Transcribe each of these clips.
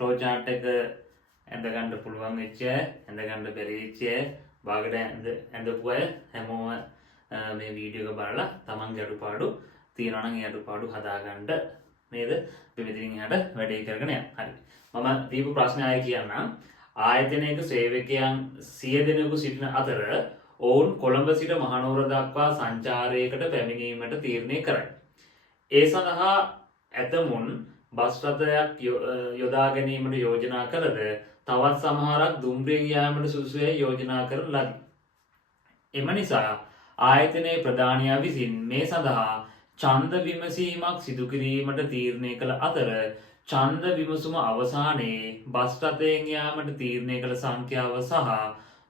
Flow chart එක ඇඳ ගන්න පුළුවන් වෙච්ච ඇඳ ගන්න බැරි වෙච්ච බාගට ඇඳපු අය හැමෝම මේ වීඩියෝ එක බලලා තමන්ගේ අඩුපාඩු තියෙනවා නම් ඒ අඩුපාඩු හදාගන්න නේද අපි මෙතනින් එහාට වැඩේ කරගෙන යන්න. හරි. මම දීපු ප්‍රශ්නේ ආයෙ කියන්නම්. ආයතනයක සේවකයන් 100 දෙනෙකු සිටින අතර ඔවුන් කොළඹ සිට මහනුවර දක්වා සංචාරයකට පැමිණීමට තීරණය කරයි. ඒ සඳහා ඇතමුන් බස් රථයක් යොදා ගැනීමට යෝජනා කළද තවත් සමහරක් දුම්රියෙන් යාමට සුදුසුයි යෝජනා කරන ලදී. එම නිසා ආයතනයේ ප්‍රධානියා විසින් මේ සඳහා ඡන්ද විමසීමක් සිදු කිරීමට තීරණය කළ අතර ඡන්ද විමසුම අවසානයේ බස් රථයෙන් යාමට තීරණය කළ සංඛ්‍යාව සහ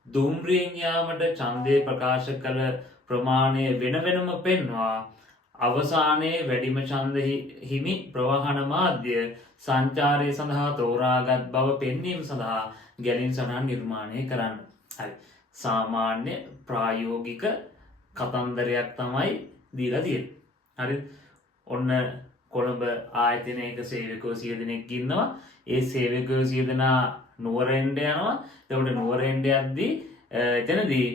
දුම්රියෙන් යාමට ඡන්දය ප්‍රකාශ කළ ප්‍රමාණය වෙන වෙනම පෙන්වා අවසානයේ වැඩිම ඡන්ද හිමි ප්‍රවාහන මාධ්‍ය සංචාරය සඳහා තෝරාගත් බව පෙන්වීම සඳහා ගැලීම් සටහන් නිර්මාණය කරන්න. හරි. සාමාන්‍ය ප්‍රායෝගික කතන්දරයක් තමයි දීලා තියෙන්නේ. හරි. ඔන්න කොළඹ ආයතනයක සේවකයෝ 100 දෙනෙක් ඉන්නවා. ඒ සේවකයෝ 100 දෙනා නුවරඑන්ඩ යනවා. එතකොට නුවරඑන්ඩ යද්දී එතනදී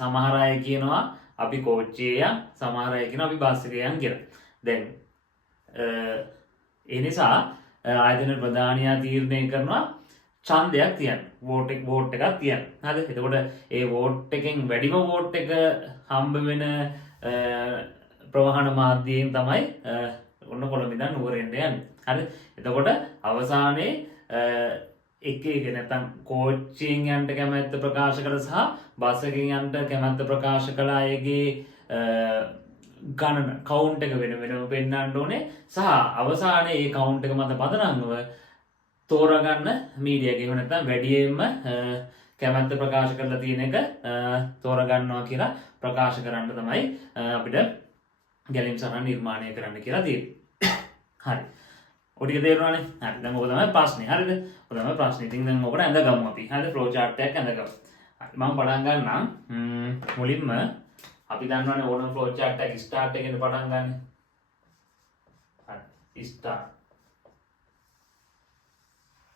සමහර අය කියනවා අපි කෝච්චියේ යන්, සමහර අය කියනවා අපි බස් එකේ යන් කියලා. දැන් ඒ නිසා ආයතන ප්‍රධානියා තීරණය කරනවා ඡන්දයක් තියන්න. වෝට් එකක් තියන්න. හරිද? එතකොට ඒ වෝට් එකෙන් වැඩිම වෝට් එක හම්බ වෙන ප්‍රවාහන මාධ්‍යයෙන් තමයි ඔන්න කොළඹ ඉඳන් නුවරඑන්ඩ යන්නේ. හරි? එතකොට අවසානයේ එක නැත්නම් කෝච්චියෙන් යන්න කැමැත්ත ප්‍රකාශ කළ සහ බස් එකෙන් යන්න කැමැත්ත ප්‍රකාශ කළ අයගේ ගණන කවුන්ට් එක වෙන වෙනම පෙන්වන්න ඕනේ සහ අවසානයේ ඒ කවුන්ට් එක මත පදනම්ව තෝරගන්න මීඩියා එකේ නැත්නම් වැඩියෙන්ම කැමැත්ත ප්‍රකාශ කරලා තියෙන එක තෝරගන්නවා කියලා ප්‍රකාශ කරන්න තමයි අපිට ගැලීම් සටහන් නිර්මාණය කරන්න කියලා තියෙන්නේ. හරි. ඔය ටික තේරුණානේ? හරි. දැන් ඔක තමයි ප්‍රශ්නේ. හරිද? ඔක තමයි ප්‍රශ්නේ. ඉතින් දැන් ඔකට ඇඳගමු අපි. හරිද? ෆ්ලෝ chart එකක් ඇඳගමු. හරි. මම පටන් ගන්නම්. මුලින්ම අපි දන්නවනේ ඕනම ෆ්ලෝ chart එකක් ස්ටාර්ට් එකෙන් පටන් ගන්න. හරි. ස්ටාර්ට්.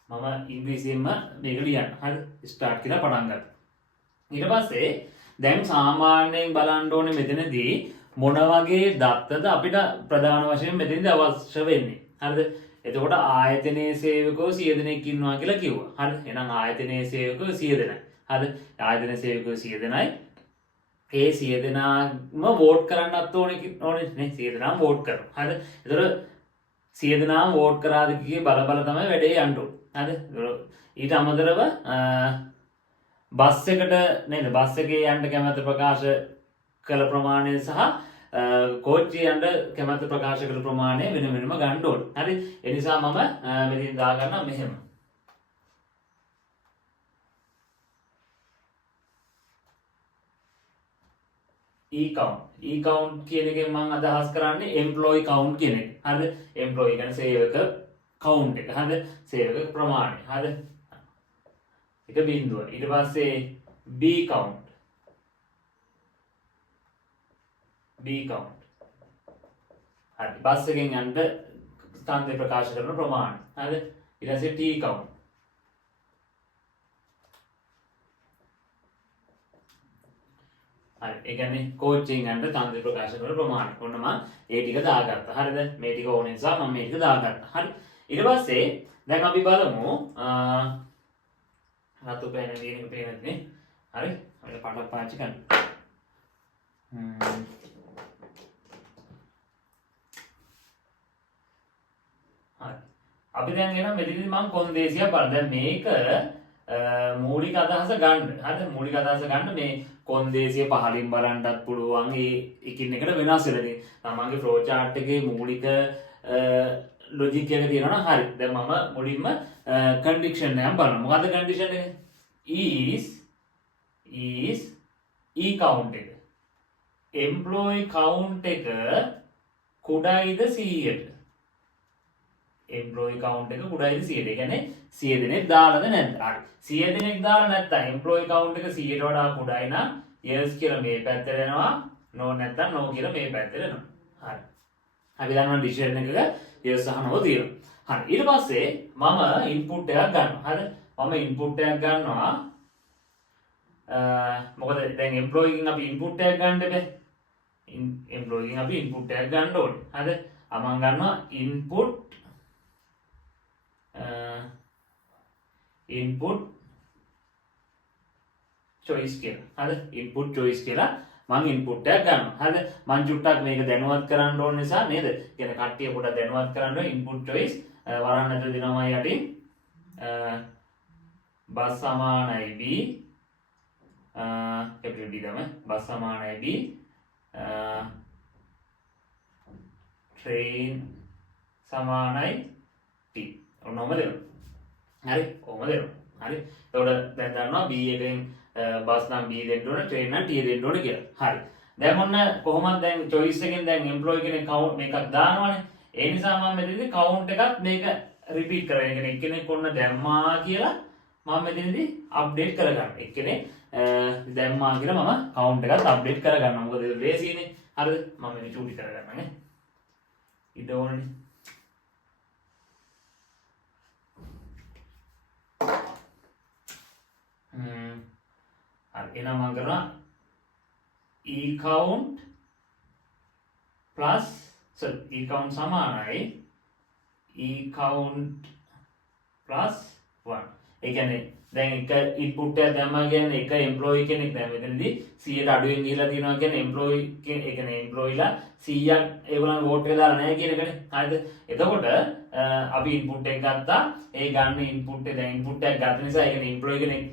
මම ඉංග්‍රීසියෙන්ම මේක ලියන්න. හරිද? ස්ටාර්ට් කියලා පටන් ගන්න. ඊට පස්සේ දැන් සාමාන්‍යයෙන් බලන්න ඕනේ මෙතනදී මොන වගේ දත්තද අපිට ප්‍රධාන වශයෙන් මෙතනදී අවශ්‍ය වෙන්නේ. හරිද? එතකොට ආයතනයේ සේවකයෝ 100 දෙනෙක් ඉන්නවා කියලා කිව්වා. හරිද? එහෙනම් ආයතනයේ සේවකයෝ 100 දෙනයි. හරිද? ආයතනයේ සේවකයෝ 100 දෙනයි. ඒ 100 දෙනාම වෝට් කරන්නත් ඕනේ නේ. 100 දෙනාම වෝට් කරනවා. හරිද? එතකොට 100 දෙනාම වෝට් කරාද කියේ බල තමයි වැඩේ යන්න ඕනේ. හරිද? ඊට අමතරව බස් එකට නේද? බස් එකේ යන්න කැමැත්ත ප්‍රකාශ කළ ප්‍රමාණය සහ කෝච්චියේ යන්න කැමැත්ත ප්‍රකාශ කළ ප්‍රමාණය වෙන වෙනම ගන්න ඕනේ. හරි? ඒ නිසා මම මෙතන දාගන්නවා මෙහෙම. count කියන එකෙන් මම අදහස් කරන්නේ employee count කියන එක. හරිද? employee කියන්නේ සේවක count එක. හරිද? සේවක ප්‍රමාණය. හරිද? එක බිංදුව. ඊට පස්සේ B count. හරි. බස් එකෙන් යන්න ඡන්දය ප්‍රකාශ කරන ප්‍රමාණය. හරිද? ඊට පස්සේ T count. හරි. ඒ කියන්නේ කෝච්චියෙන් යන්න ඡන්දය ප්‍රකාශ කරන ප්‍රමාණය. ඔන්න මම ඒ ටික දාගත්තා. හරිද? මේ ටික ඕන නිසා මම මේ ටික දාගත්තා. හරි. ඊට පස්සේ දැන් අපි බලමු රතු පෑන දිනේ පේනනේ. හරි. අපිට පාඩම් පාවිච්චි කරන්න. අපි දැන් එනවා මෙතනදී මම කොන්දේසියක් බලන්න. දැන් මේක මූලික අදහස ගන්න. හරිද? මූලික අදහස ගන්න මේ කොන්දේසිය පහලින් බලන්නත් පුළුවන්. ඒ එකින් එකට වෙනස් වෙලා තමන්ගේ ෆ්ලෝ chart එකේ මූලික ලොජික් එක තියෙනවා නම් හරි. දැන් මම මුලින්ම කන්ඩිෂන් එකක් බලනවා. මොකද්ද කන්ඩිෂන් එක? is count එක. employee count එක කුඩයිද 100ට? employee count එක කුඩයිද 100ට? ඒ කියන්නේ 100 දෙනෙක් දාලාද නැද්ද? හරි. 100 දෙනෙක් දාලා නැත්නම් employee count එක 100ට වඩා කුඩයි නම් yes කියලා මේ පැත්තට එනවා. no නැත්නම් no කියලා මේ පැත්තට එනවා. හරි. අපි දන්නවා decision එකක yes සහ no තියෙනවා. හරි. ඊට පස්සේ මම input එකක් ගන්නවා. හරිද? මම input එකක් ගන්නවා. මොකද දැන් employee ගෙන් අපි input එකක් ගන්න බෑ. employee ගෙන් අපි input එකක් ගන්න ඕනේ. හරිද? මම ගන්නවා input choice කියලා. හරිද? input choice කියලා මම input එකක් ගන්නවා. හරිද? මම චුට්ටක් මේක දැනුවත් කරන්න ඕන නිසා නේද? කියන කට්ටිය පොඩ්ඩක් දැනුවත් කරන්න ඕනේ input choice වරන් ඇතුළේ දිනනවා යටින් බස් සමානයි b capital B තමයි බස් සමානයි b train සමානයි t ඔන්නෝම දෙනවා. හරි? ඔහොම දෙනවා. හරි? එතකොට දැන් දන්නවා b එකෙන් බස් නම් b දෙන්න ඕන train නම් t දෙන්න ඕන කියලා. හරි. දැන් මොන්න කොහොමද දැන් choice එකෙන් දැන් employee කෙනෙක් count මේකක් දානවනේ. ඒ නිසා මම මෙතනදී count එකත් මේක repeat කරගෙන ඉන්නේ. එක්කෙනෙක් ඔන්න දැම්මා කියලා මම මෙතනදී update කරගන්න. එක්කෙනෙක් දැම්මා කියලා මම count එකත් update කරගන්නවා. මොකද ඒක ලේසියිනේ. හරිද? මම මේක චූටි කරගන්නවා නේ. ඉත ඕනනේ. හරි. එහෙනම් මම කරනවා e count plus e count සමානයි e count plus 1. ඒ කියන්නේ දැන් එක input එකක් දැම්මා කියන්නේ එක employee කෙනෙක් දැන් මෙතනදී 100ට අඩුවෙන් ගිහිලා තියෙනවා කියන්නේ employee ඒ කියන්නේ employeeලා 100ක් ඒගොල්ලන් vote එක දාලා නැහැ කියන එකනේ. හරිද? එතකොට අපි input එක ගත්තා. ඒ ගන්න input එක දැන් input එකක් ගත්ත නිසා ඒ කියන්නේ employee කෙනෙක්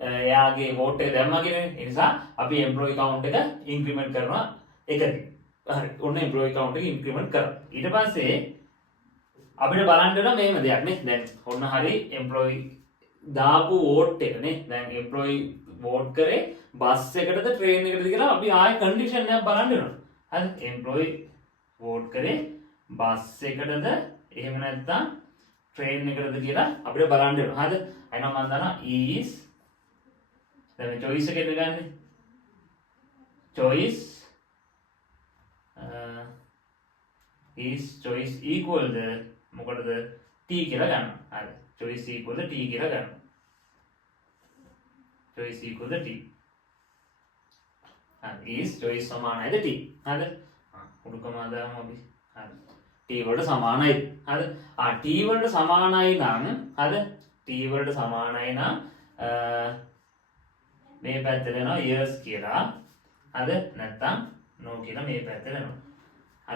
එයාගේ vote එක දැම්මා කියන්නේ. ඒ නිසා අපි employee count එක increment කරනවා එකකින්. හරි. ඔන්න employee count එක increment කරා. ඊට පස්සේ අපිට බලන්න වෙන මේම දෙයක් නේ. දැන් ඔන්න හරි employee දාපු vote එක නේ. දැන් employee vote කරේ බස් එකටද train එකටද කියලා අපි ආයෙ condition එකක් බලන්න වෙනවා. හරි. employee vote කරේ බස් එකටද එහෙම නැත්නම් train එකටද කියලා අපිට බලන්න වෙනවා. හරිද? එහෙනම් මම දන්නවා is දැන් මේ choice එකෙන් ගන්නේ choice is choice equal the මොකටද t කියලා ගන්නවා. හරි. choice equal the t කියලා ගන්නවා. choice equal the t. හරි. is choice සමානයිද t. හරිද? උඩුකම දාමු අපි. හරි. t වලට සමානයි. හරිද? t වලට සමානයි නම් හරිද? t වලට සමානයි නම් මේ පැත්තට යනවා yes කියලා. හරිද? නැත්නම් no කියලා මේ පැත්තට යනවා.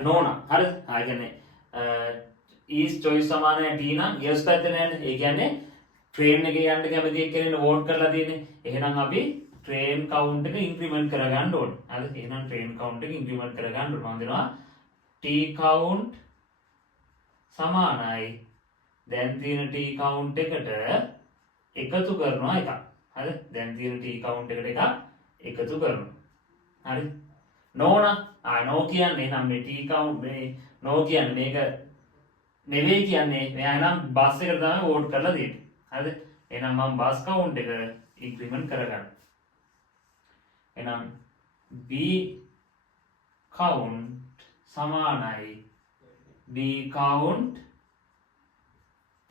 no නම් හරිද? ඒ කියන්නේ is choice සමානයි t නම් yes පැත්තට යන්නේ. ඒ කියන්නේ train එකේ යන්න කැමති එක්කෙනෙක් vote කරලා තියෙන්නේ. එහෙනම් අපි train count එක increment කරගන්න ඕනේ. හරිද? එහෙනම් train count එක increment කරගන්න ඕනේ. මම දෙනවා t count සමානයි දැන් තියෙන t count එකට එකතු කරනවා එකක්. හරිද? දැන් තියෙන t count එකට එකක් එකතු කරනවා. හරි? no නම් no කියන්නේ නම් මේ t count මේ no කියන්නේ මේක නෙවෙයි කියන්නේ මෙයා නම් බස් එකට තමයි vote කරලා දෙන්නේ. හරිද? එහෙනම් මම බස් count එක increment කරගන්න. එහෙනම් b count සමානයි b count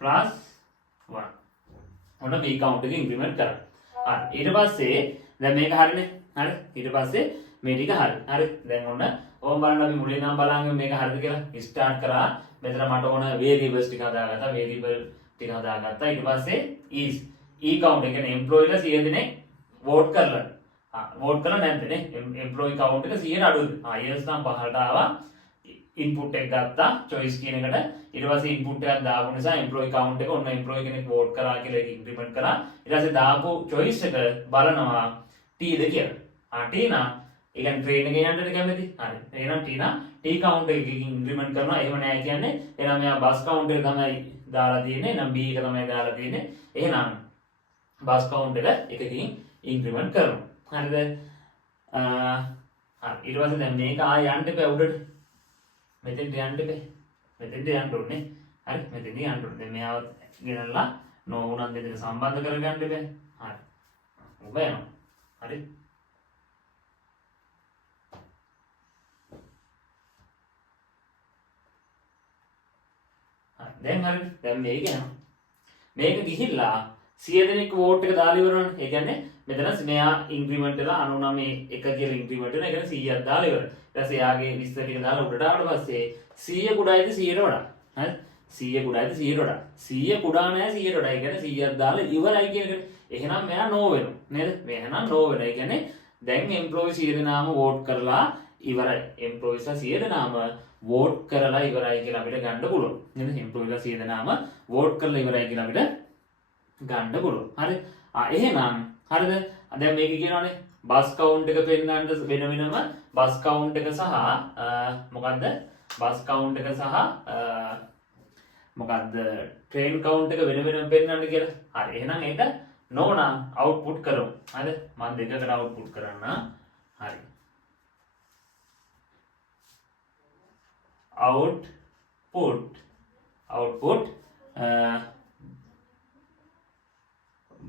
plus 1. ඔන්න b count එක increment කරා. හරි. ඊට පස්සේ දැන් මේක හරිනේ. හරි. ඊට පස්සේ මේ ටික හරි. හරි. දැන් ඔන්න ඕම් බලන්න අපි මුලින් නම් බලන්නේ මේක හරිද කියලා ස්ටාර්ට් කරා. මෙතන මට ඕන variables ටික හදාගත්තා. variable ටික හදාගත්තා. ඊට පස්සේ is e count එක කියන්නේ employee ලා 100 දෙනෙක් vote කරලා. vote කරලා නැද්ද නේ? employee count එක 100ට අඩුද? yes නම් පහළට ආවා. input එක ගත්තා choice කියන එකට. ඊට පස්සේ input එකක් දාපු නිසා employee count එක ඔන්න employee කෙනෙක් vote කරා කියලා ඒක increment කරා. ඊට පස්සේ දාපු choice එක බලනවා t ද කියලා. t නා ඒ කියන්නේ train එකේ යන්නද කැමති? හරි. එහෙනම් t නා t count එකකින් increment කරනවා. එහෙම නැහැ කියන්නේ එහෙනම් මෙයා bus count එක තමයි දාලා තියෙන්නේ. එහෙනම් b එක තමයි දාලා තියෙන්නේ. එහෙනම් bus count එක එකකින් increment කරනවා. හරිද? හරි. ඊට පස්සේ දැන් මේක ආය යන්න එපා උඩට. මෙතෙන්ට යන්න එපා. මෙතෙන්ට යන්න ඕනේ. හරි. මෙතෙන්ට යන්න ඕනේ. දැන් මෙයාව ගෙනල්ලා no උනන් දෙක සම්බන්ධ කරගන්න එපා. හරි. ඔබ යනවා. හරි. දැන් හරිද? දැන් මේක යනවා. මේක ගිහිල්ලා 100 දෙනෙක් වෝට් එක දාලා ඉවරවනේ. ඒ කියන්නේ මෙතන මෙයා ඉන්ක්‍රිමන්ට් වෙලා 99 එක කියලා ඉන්ක්‍රිමන්ට් වෙනවා. ඒ කියන්නේ 100ක් දාලා ඉවරයි. ඊට පස්සේ එයාගේ 20 ටික දාලා උඩට ආවට පස්සේ 100 කුඩායිද 100ට වඩා. හරි? 100 කුඩායිද 100ට වඩා. 100 කුඩා නෑ 100ට වඩා. ඒ කියන්නේ 100ක් දාලා ඉවරයි කියන එක. එහෙනම් මෙයා නෝ වෙනවා. නේද? මෙයා නම් නෝ වෙනවා. ඒ කියන්නේ දැන් එම්ප්ලොයි 100 දෙනාම වෝට් කරලා ඉවරයි. එම්ප්ලොයිස්ලා 100 දෙනාම වෝට් කරලා ඉවරයි කියලා අපිට ගන්න පුළුවන්. නේද? එම්ප්ලොයිලා 100 දෙනාම වෝට් කරලා ඉවරයි කියලා අපිට ගන්න පුළුවන්. හරි? එහෙනම් හරිද? දැන් මේක කියනවානේ බස් කවුන්ට් එක පෙන්නන්න වෙන වෙනම බස් කවුන්ට් එක සහ මොකද්ද? බස් කවුන්ට් එක සහ මොකද්ද? ට්‍රේන් කවුන්ට් එක වෙන වෙනම පෙන්නන්න කියලා. හරි. එහෙනම් ඒක නෝනම් අවුට්පුට් කරමු. හරිද? මම දෙකකට අවුට්පුට් කරන්න. හරි. output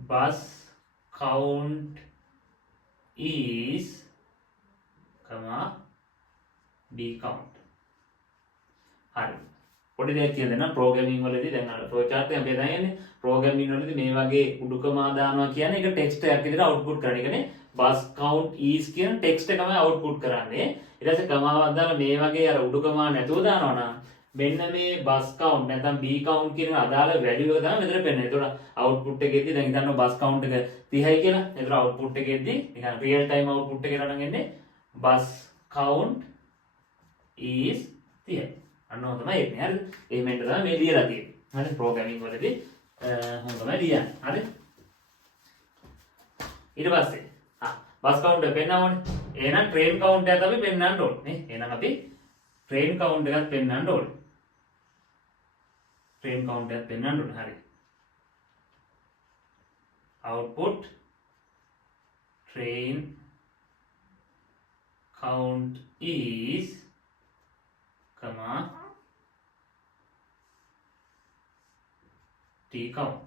bus count is b count. හරි. පොඩි දෙයක් කියලා දෙන්න ප්‍රෝග්‍රෑමින් වලදී දැන් අර ෆ්ලෝ chart එක අපි දාන්නේ ප්‍රෝග්‍රෑමින් වලදී මේ වගේ උඩුකමා දානවා කියන්නේ ඒක ටෙක්ස්ට් එකක් විදිහට අවුට්පුට් කරන. ඒ කියන්නේ bus count is කියන ටෙක්ස්ට් එකමයි අවුට්පුට් කරන්නේ. ඊට පස්සේ කමාවක් දාලා මේ වගේ අර උඩුකමා නැතුව දානවා නම් මෙන්න මේ bus count නැත්නම් b count කියන අදාළ වැලියු එක තමයි මෙතන පෙන්නන්නේ. ඒතකොට අවුට්පුට් එකේදී දැන් හිතන්න bus count එක 30යි කියලා. ඒතකොට අවුට්පුට් එකේදී නිකන් රියල් ටයිම් අවුට්පුට් එකට අරන් එන්නේ bus count is 30යි. අන්න ඔය තමයි එන්නේ. හරිද? එහෙම එන්න තමයි මේ ලියලා තියෙන්නේ. හරි ප්‍රෝග්‍රෑමින් වලදී හොම තමයි ලියන්නේ. හරි? ඊට පස්සේ bus count එක පෙන්නවනේ. එහෙනම් train count එකත් අපි පෙන්නන්න ඕනේ නේ. එහෙනම් අපි train count එකත් පෙන්නන්න ඕනේ. train count එකත් පෙන්නන්න ඕනේ. හරි. output train count is t count.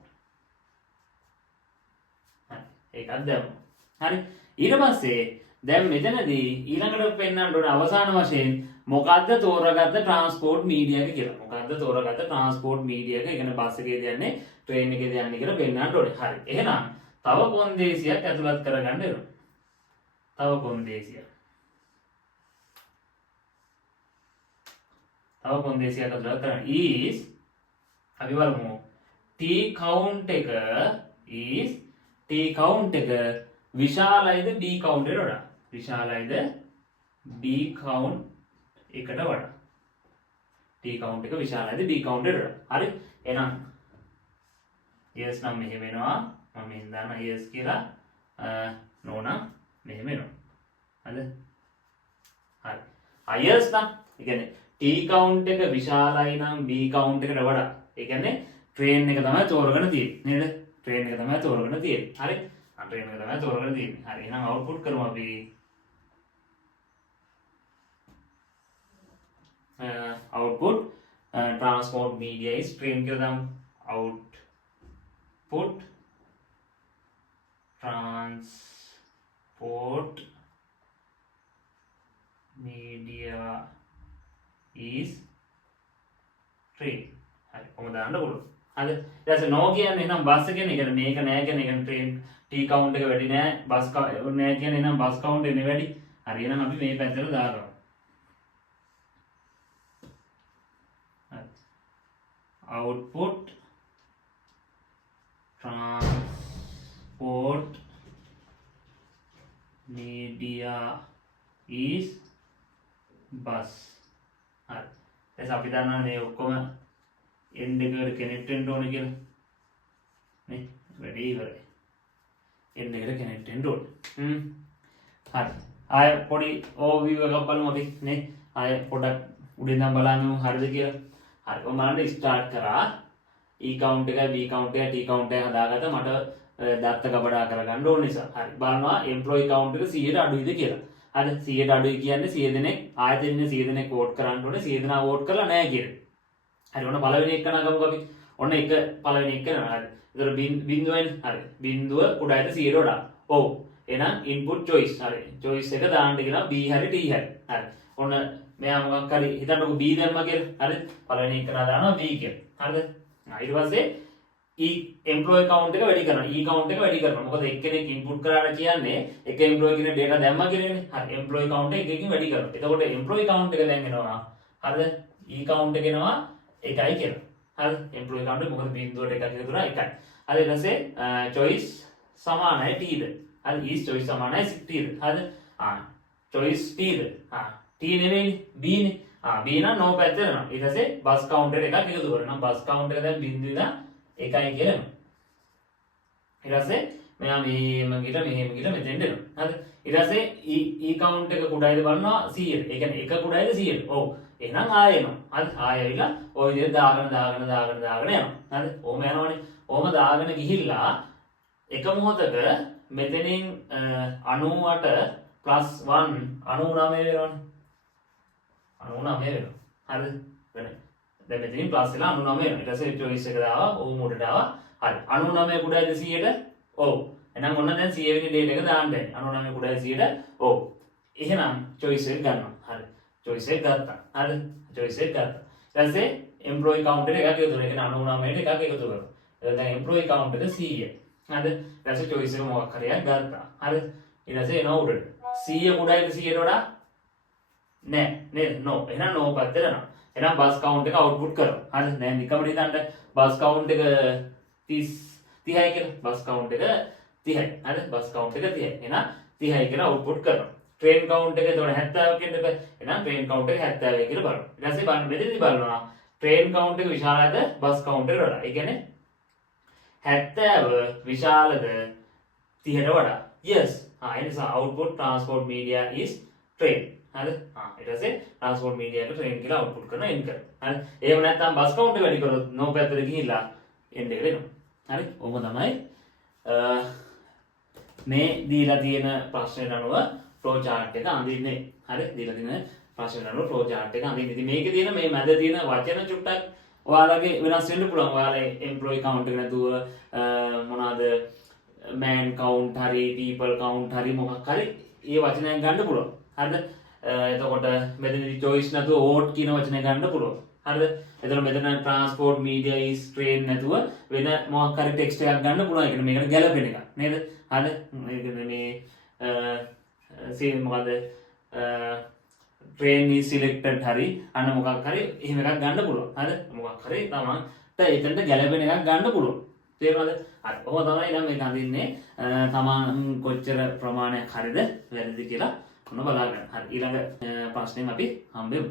හරි. ඒකත් දැම්මා. හරි. ඊට පස්සේ දැන් මෙතනදී ඊළඟට පෙන්නන්න ඕනේ අවසාන වශයෙන් මොකද්ද තෝරාගත්ත ට්‍රාන්ස්පෝර්ට් මීඩියා එක කියලා. මොකද්ද තෝරාගත්ත ට්‍රාන්ස්පෝර්ට් මීඩියා එක? ඒ කියන්නේ බස් එකේද යන්නේ, ට්‍රේන් එකේද යන්නේ කියලා පෙන්නන්න ඕනේ. හරි. එහෙනම් තව කොන්දේසියක් ඇතුළත් කරගන්න වෙනවා. තව කොන්දේසියක් ඇතුළත් කරන්න is අපි බලමු t count එක is t count එක විශාලයිද b count එකට වඩා? විශාලයිද b count එකට වඩා? t count එක විශාලයිද b count එකට වඩා? හරි. එහෙනම් yes නම් මෙහෙම වෙනවා. මම මෙහෙන් දාන yes කියලා. no නම් මෙහෙම වෙනවා. හරිද? හරි. yes නම් ඒ කියන්නේ t count එක විශාලයි නම් b count එකට වඩා. ඒ කියන්නේ train එක තමයි තෝරගෙන තියෙන්නේ නේද? train එක තමයි තෝරගෙන තියෙන්නේ. හරි. train එක තමයි තෝරගෙන තියෙන්නේ. හරි. එහෙනම් output කරමු අපි. output transport media is train කියලා දාමු. output transport media is train. හරි. කොහොමද දාන්න පුළුවන්? හරිද? ඊට පස්සේ no කියන්නේ එහෙනම් බස් එක කියන්නේ මේක නෑ කියන්නේ එහෙනම් train t count එක වැඩි නෑ, බස් නෑ කියන්නේ එහෙනම් බස් count එක වැඩි. හරි. එහෙනම් අපි මේ පැත්තට දාගමු. හරි. output transport media is bus. හරි. දැන් අපි දන්නවා මේ ඔක්කොම end එකට connect වෙන්න ඕනේ කියලා. නේ? වැඩි ඉවරයි. end එකට connect වෙන්න ඕනේ. හරි. ආය පොඩි overview එකක් බලමු අපි නේ. ආය පොඩක් උඩින් නම් බලන්න හරිද කියලා. හරි. ඔය මම start කරා. e count එකයි b count එකයි t count එක හදාගත්තා. මට දත්ත කපඩා කරගන්න ඕන නිසා. හරි. බලනවා employee count එක 100ට අඩුයිද කියලා. හරි 100ට අඩුයි කියන්නේ 100 දෙනෙක් ආයතන ඉන්න 100 දෙනෙක් වෝට් කරන්න ඕනේ 100 දෙනා වෝට් කරලා නැහැ කියන්නේ. හරි ඔන්න පළවෙනි එක නගමුකෝ අපි. ඔන්න එක පළවෙනි එක නේද? හරි. ඒතර බිඳුවනේ. හරි. බිඳුව කුඩායිද 100ට වඩා. ඔව්. එහෙනම් input choice. හරි. choice එක දාන්න කියලා b හරි t හරි. හරි. ඔන්න මෙයා මොකක් හරි හිතන්නකෝ b දැම්මා කියලා. හරි. පළවෙනි එක දානවා b කියලා. හරිද? ඊට පස්සේ e employee count එක වැඩි කරනවා. e count එක වැඩි කරනවා. මොකද එක්කෙනෙක් input කරාට කියන්නේ එක employee කෙනෙක් data දැම්මා කියලානේ. හරි. employee count එක එකකින් වැඩි කරනවා. එතකොට employee count එක දැන් එනවා. හරිද? e count එක එනවා 1යි කියලා. හරිද? employee count එක මොකද බිංදුවට එකක් එකතු කරා 1යි. හරි. ඊට පස්සේ choice සමානයි t ද. හරි. is choice සමානයි t ද. හරිද? choice t ද. t නෙමෙයිනේ b නේ. b නම් no පැත්තට යනවා. ඊට පස්සේ bus count එකක් එකතු කරනවා. bus count එක දැන් බිංදුව ඉඳන් 1යි කියලා. ඊට පස්සේ මෙයා මෙහෙම ගිහලා මෙතෙන්ට එනවා. හරිද? ඊට පස්සේ e count එක කුඩායිද බලනවා 100ට. ඒ කියන්නේ එක කුඩායිද 100ට. ඔව්. එහෙනම් ආයෙ එනවා. හරිද? ආයෙ ඇවිල්ලා ওই විදිහට දාගෙන යනවා. හරිද? ඕම යනවනේ. ඕම දාගෙන ගිහිල්ලා එක මොහොතක මෙතනින් 98 + 1 99 වෙනවනේ. 99 වෙනවා. හරිද? වෙන. දැන් මෙතනින් ප්ලස් වෙලා 99 වෙනවා. ඊට පස්සේ choice එක දාවා. ඕ මොඩට ආවා. හරි. 99 කුඩායිද 100ට? ඔව්. එහෙනම් ඔන්න දැන් 100 වෙනි date එක දාන්න බෑ. 99 කුඩායි 100ට. ඔව්. එහෙනම් choice එක ගන්නවා. හරි. choice එක ගත්තා. හරිද? choice එක ගත්තා. ඊට පස්සේ employee count එක එකක් එකතු කරනවා. ඒ කියන්නේ 99ට එකක් එකතු කරනවා. දැන් employee count එක 100. හරිද? ඊට පස්සේ choice එක මොකක් හරි එකක් ගත්තා. හරිද? ඊට පස්සේ එනවා උඩට. 100 කුඩායිද 100ට වඩා? නෑ නේද? no. එහෙනම් no පැත්තට යනවා. එහෙනම් bus count එක output කරනවා. හරිද? දැන් නිකම්ම හිතන්න bus count එක 30යි කියලා. bus count එක 30යි. හරිද? bus count එක 30යි. එහෙනම් 30යි කියලා output කරනවා. train count එක එතකොට 70ක් වෙන්න බෑ. එහෙනම් train count එක 70යි කියලා බලනවා. ඊට පස්සේ බලන්න මෙතනදී බලනවා train count එක විශාලද bus count එකට වඩා. ඒ කියන්නේ 70 විශාලද 30ට වඩා. yes. ඒ නිසා output transport media is train. හරිද? ඊට පස්සේ transport media එක train කියලා output කරන end කරනවා. හරි? එහෙම නැත්නම් bus count එක වැඩි කරොත් no පැත්තට ගිහිල්ලා end එකට එනවා. හරි? ඕක තමයි මේ දීලා තියෙන ප්‍රශ්නෙට අනුව flow chart එක අඳින්නේ. හරි? දීලා තියෙන ප්‍රශ්නෙට අනුව flow chart එක අඳින්න. ඉතින් මේකේ තියෙන මේ මැද තියෙන වචන චුට්ටක් ඔයාලගේ වෙනස් වෙන්න පුළුවන්. ඔයාලේ employee count එක නැතුව මොනවාද man count හරි people count හරි මොකක් හරි ඒ වචනයක් ගන්න පුළුවන්. හරිද? එතකොට මෙතනදී choice නැතුව vote කියන වචනය ගන්න පුළුවන්. හරිද? එතකොට මෙතන transport media is train නැතුව වෙන මොකක් හරි text එකක් ගන්න පුළුවන්. ඒ කියන්නේ මේකට ගැලපෙන එකක් නේද? හරිද? මේ මොකද train is selected හරි අන්න මොකක් හරි එහෙම එකක් ගන්න පුළුවන්. හරිද? මොකක් හරි තමන්ට එතනට ගැලපෙන එකක් ගන්න පුළුවන්. තේරුණාද? හරි. ඔහොම තමයි නම් මේක අඳින්නේ. තමන් කොච්චර ප්‍රමාණයක් හරිද වැරදිද කියලා ඔන්න බලාගන්න. හරි. ඊළඟ ප්‍රශ්නෙන් අපි හම්බෙමු.